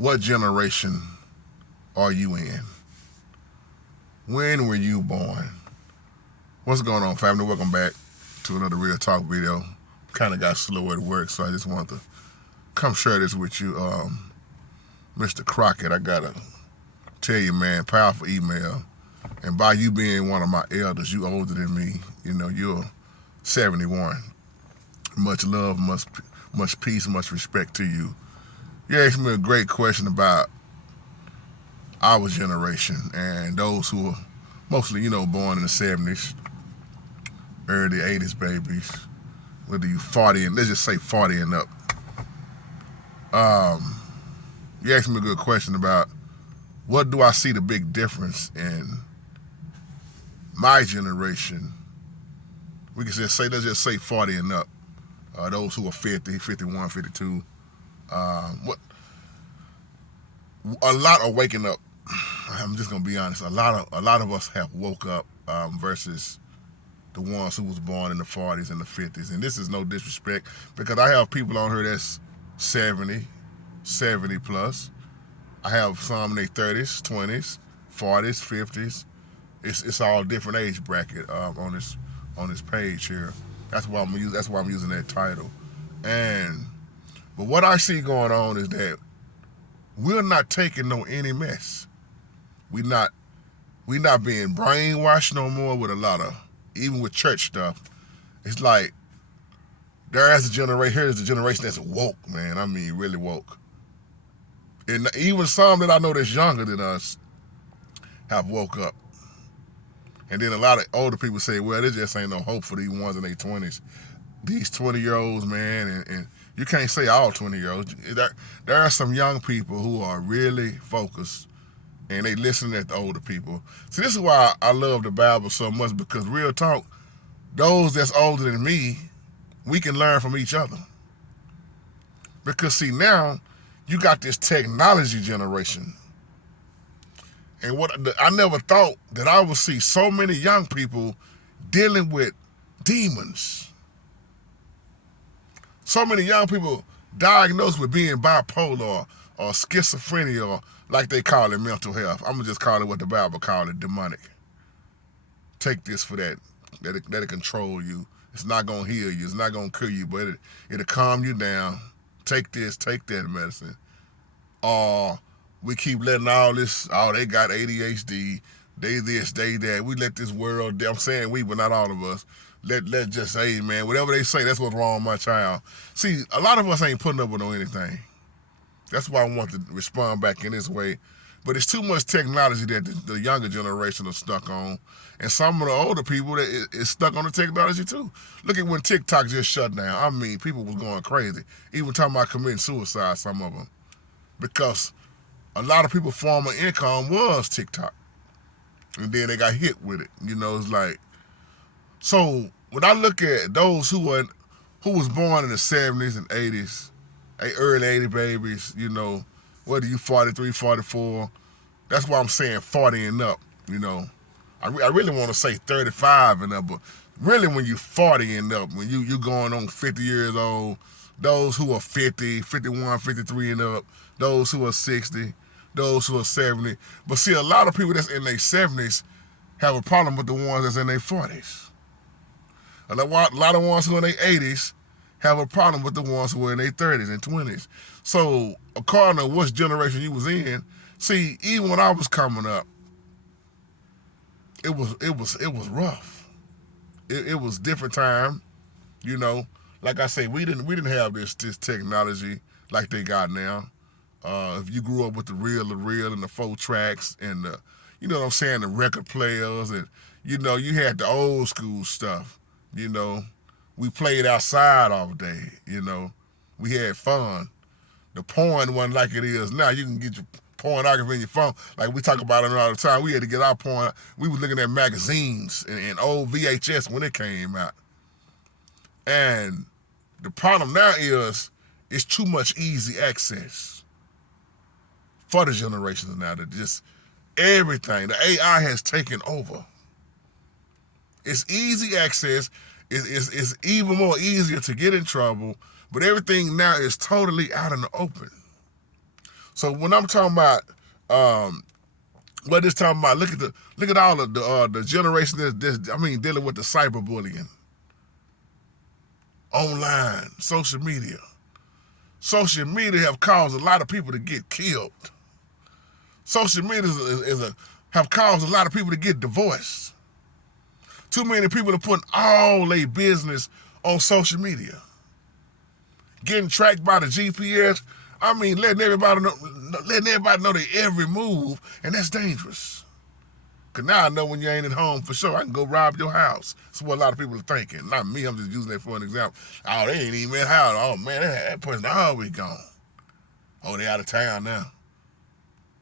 What generation are you in? When were you born? What's going on, family? Welcome back to another Real Talk video. Kind of got slow at work, so I just wanted to come share this with you. Mr. Crockett, I got to tell you, man, powerful email. And by you being one of my elders, you older than me, you're 71. Much love, much peace, much respect to you. You asked me a great question about our generation and those who are mostly, born in the 70s, early 80s babies, whether you 40 and, let's just say 40 and up. You asked me a good question about what do I see the big difference in my generation. We can just say, let's just say 40 and up. Those who are 50, 51, 52. A lot are waking up. I'm just gonna be honest. A lot of us have woke up versus the ones who was born in the 40s and the 50s. And this is no disrespect because I have people on here that's 70 plus. I have some in their 30s, 20s, 40s, 50s. It's all different age bracket on this page here. That's why I'm using that title. But what I see going on is that we're not taking any mess. We not being brainwashed no more with a lot of, even with church stuff. It's like here's the generation that's woke, man. I mean, really woke. And even some that I know that's younger than us have woke up. And then a lot of older people say, well, there just ain't no hope for these ones in their 20s. These 20-year-olds, man, and you can't say all 20-year-olds. There are some young people who are really focused and they listen at the older people. See, this is why I love the Bible so much, because real talk, those that's older than me, we can learn from each other. Because see, now you got this technology generation. And I never thought that I would see so many young people dealing with demons. So many young people diagnosed with being bipolar or schizophrenia, or like they call it, mental health. I'm going to just call it what the Bible call it, demonic. Take this for that. That'll control you. It's not going to heal you. It's not going to cure you, but it'll calm you down. Take this, take that medicine. Or we keep letting all this, they got ADHD, they this, they that. We let this world, I'm saying we, but not all of us, let just say, man, whatever they say, that's what's wrong with my child. See, a lot of us ain't putting up with no anything. That's why I want to respond back in this way. But it's too much technology that the younger generation are stuck on. And some of the older people that is stuck on the technology too. Look at when TikTok just shut down. I mean, people was going crazy. Even talking about committing suicide, some of them. Because a lot of people's form of income was TikTok. And then they got hit with it. It's like, so when I look at those who was born in the 70s and 80s, early 80 babies, whether you 43, 44, that's why I'm saying 40 and up, I really want to say 35 and up, but really when you 40 and up, when you going on 50 years old, those who are 50, 51, 53 and up, those who are 60, those who are 70. But see, a lot of people that's in their 70s have a problem with the ones that's in their 40s. A lot of ones who are in their 80s have a problem with the ones who are in their 30s and 20s. So according to what generation you was in, see, even when I was coming up, it was rough. It was different time, Like I say, we didn't have this technology like they got now. If you grew up with the reel and the 4 tracks and the, what I'm saying, the record players, and you had the old school stuff. We played outside all day. We had fun. The porn wasn't like it is now. You can get your pornography in your phone. Like we talk about it all the time. We had to get our porn. We was looking at magazines and old VHS when it came out. And the problem now is it's too much easy access for the generations now. That just everything, the AI has taken over. It's easy access. It's even more easier to get in trouble, but everything now is totally out in the open. So when I'm talking about what it's talking about, look at all of the generation dealing with the cyberbullying, online, social media. Social media have caused a lot of people to get killed. Social media have caused a lot of people to get divorced. Too many people are putting all their business on social media. Getting tracked by the GPS. I mean, letting everybody know their every move, and that's dangerous. Because now I know when you ain't at home for sure, I can go rob your house. That's what a lot of people are thinking. Not me, I'm just using that for an example. Oh, they ain't even at house. Oh, man, that person always gone. Oh, they out of town now.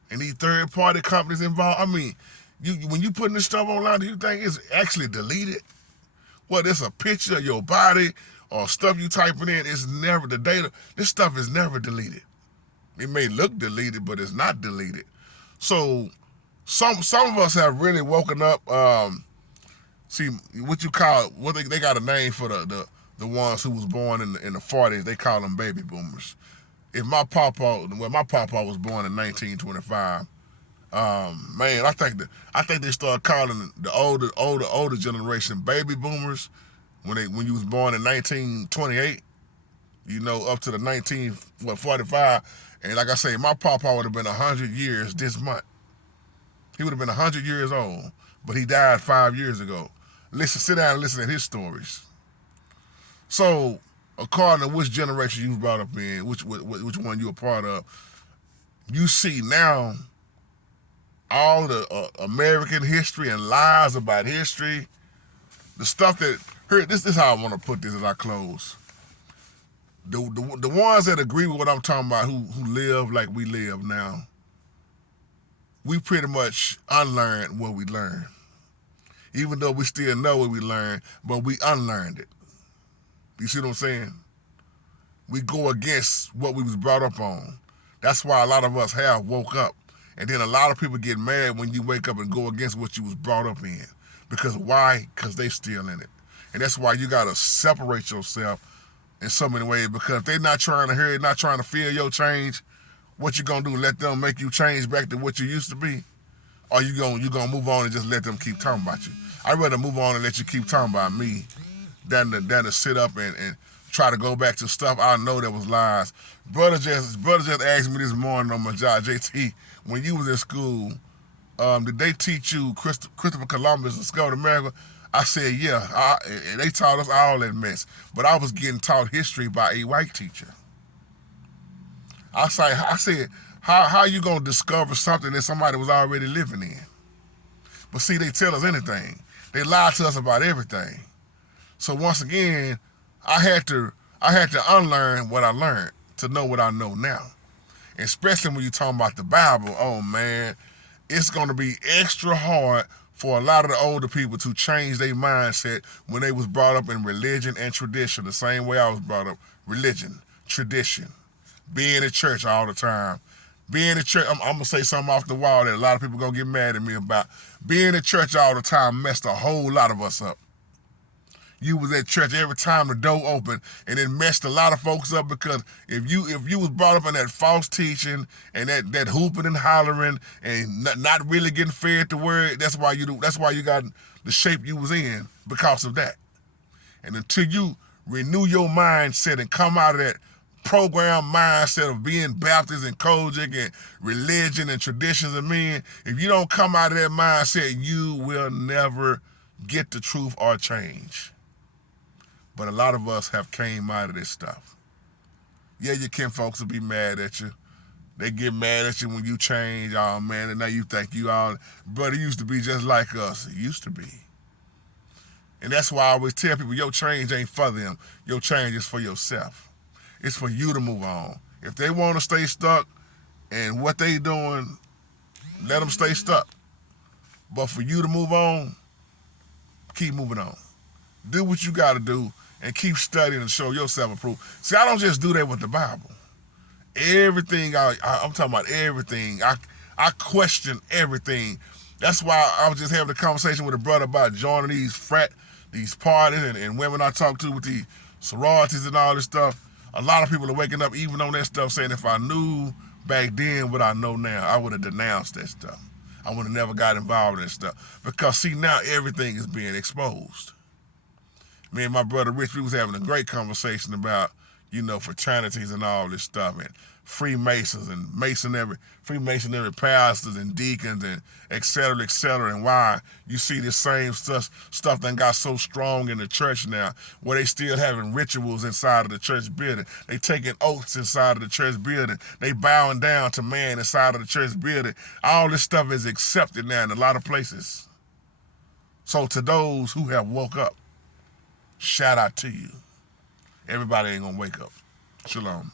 And these third-party companies involved, I mean, when you putting this stuff online, do you think it's actually deleted? Well, it's a picture of your body or stuff you typing in. It's never the data. This stuff is never deleted. It may look deleted, but it's not deleted. So some of us have really woken up. See what you call what they got a name for the ones who was born in the 40s. They call them baby boomers. If my papa was born in 1925. Man, I think they started calling the older generation baby boomers when you was born in 1928, up to the 1945. And like I say, my papa would have been 100 years this month. He would have been 100 years old, but he died 5 years ago. Sit down and listen to his stories. So, according to which generation you brought up in, which one you a part of, you see now all the American history and lies about history, the stuff that this is how I want to put this as I close. The ones that agree with what I'm talking about, who live like we live now, we pretty much unlearned what we learned. Even though we still know what we learned, but we unlearned it. You see what I'm saying? We go against what we was brought up on. That's why a lot of us have woke up. And then a lot of people get mad when you wake up and go against what you was brought up in. Because why? Because they still in it. And that's why you got to separate yourself in so many ways. Because if they're not trying to hear it, not trying to feel your change, what you going to do? Let them make you change back to what you used to be? Or you gonna move on and just let them keep talking about you? I'd rather move on and let you keep talking about me than to sit up and try to go back to stuff I know that was lies. Brother just asked me this morning on my job, JT, when you was in school, did they teach you Christopher Columbus discovered America? I said, yeah. They taught us all that mess. But I was getting taught history by a white teacher. I said, how you going to discover something that somebody was already living in? But see, they tell us anything. They lie to us about everything. So once again, I had to unlearn what I learned to know what I know now. Especially when you're talking about the Bible, oh man, it's going to be extra hard for a lot of the older people to change their mindset when they was brought up in religion and tradition, the same way I was brought up. Religion, tradition, being in church all the time. Being in church, I'm going to say something off the wall that a lot of people going to get mad at me about. Being in church all the time messed a whole lot of us up. You was at church every time the door opened, and it messed a lot of folks up because if you was brought up in that false teaching and that hooping and hollering and not really getting fed the word, that's why you got the shape you was in because of that. And until you renew your mindset and come out of that program mindset of being Baptist and Kojic and religion and traditions of men, if you don't come out of that mindset, you will never get the truth or change. But a lot of us have came out of this stuff. Yeah, your kin folks will be mad at you. They get mad at you when you change. Oh, man, and now you think you all... Brother used to be just like us. It used to be. And that's why I always tell people, your change ain't for them. Your change is for yourself. It's for you to move on. If they want to stay stuck and what they doing, let them stay stuck. But for you to move on, keep moving on. Do what you got to do and keep studying and show yourself approved. See, I don't just do that with the Bible. Everything, I'm talking about everything. I question everything. That's why I was just having a conversation with a brother about joining these parties and women I talk to with the sororities and all this stuff. A lot of people are waking up even on that stuff saying if I knew Back then, what I know now, I would have denounced that stuff. I would have never got involved in that stuff. Because, see, now everything is being exposed. Me and my brother Rich, we was having a great conversation about, fraternities and all this stuff, and Freemasons and Freemasonry pastors and deacons and et cetera, and why you see this same stuff that got so strong in the church now, where they still having rituals inside of the church building. They taking oaths inside of the church building. They bowing down to man inside of the church building. All this stuff is accepted now in a lot of places. So to those who have woke up, shout out to you. Everybody ain't gonna wake up. Shalom.